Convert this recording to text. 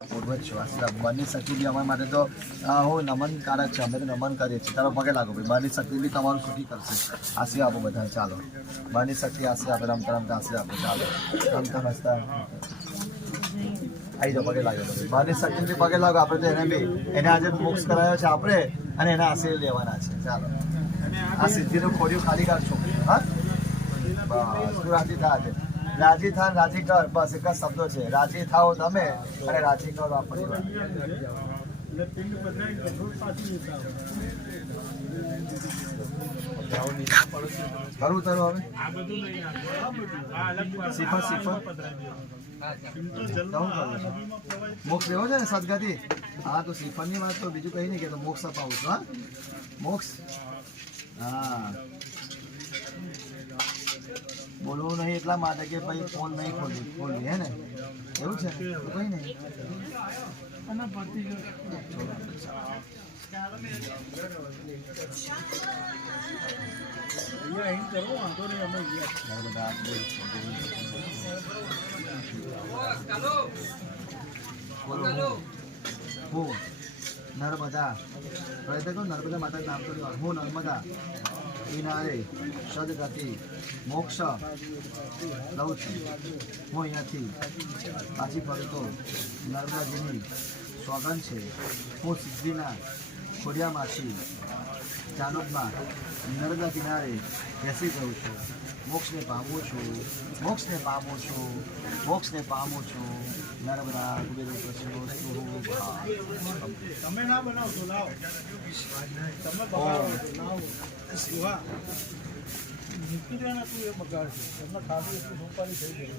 પૂર્વજ છો આશીર્વાદ બની શક્તિ બી અમારા માટે તો હું નમનકારક છે, અમે તો નમન કરીએ છીએ. તારો પગે લાગો ભાઈ, બની શક્તિ બી તમારું સુખી કરશે. આશીર્વાદ આપો બધા, ચાલો બની શક્તિ આશીર્વાદ આપે, રમતા રમતા આશીર્વાદ આપો, ચાલો રમતા હસતા આવી જાઓ, પગે લાગો ભાઈ, બની શક્તિ બી પગે લાગો. આપણે તો એને બી એને આજે મોક્ષ કરાયો છે આપણે, અને એના આશીર્વાદ લેવાના છે. ચાલો આ સિદ્ધિનું ખોડિયું ખાલી કાઢ છોકરી. હા બસ તું રાજી થા, આજે રાજી થા, રાજી કર, બસ એક જ શબ્દો છે, રાજી થાઓ તમે અને રાજી કરો આ પરિવાર. કરું તારું હવે સિફર સિફર મોક્ષ લેવો છે ને સદગતિ. હા તો સિફરની વાત તો બીજું કઈ નહીં કે તો મોક્ષ અપાવું છું. હા મોક્ષ, હા બોલવું નહીં એટલા માટે કે ભાઈ ફોન નહીં ખોલવી હે ને, એવું છે તો કઈ નહીં. નર્મદા પ્રયત્ન કરો, નર્મદા માતા નામ તો હું નર્મદા કિનારે સદગતિ મોક્ષ લઉં છું. હું અહીંયાથી પાછી ફરું તો નર્મદાજીની સોગંદ છે, હું સિદ્ધિના ખોડિયામાંથી જાનોદમાં નર્મદા કિનારે બેસી ગયું છું. મોક્ષને પામું છું, મોક્ષને પામું છું, મોક્ષને પામું છું. નર્મદા કુબેર તમે ના બનાવશો, લાવો તમે નીકળ્યા તું એ બગાડશે. તમને ખાલી એટલું સોપારી થઈ ગઈ.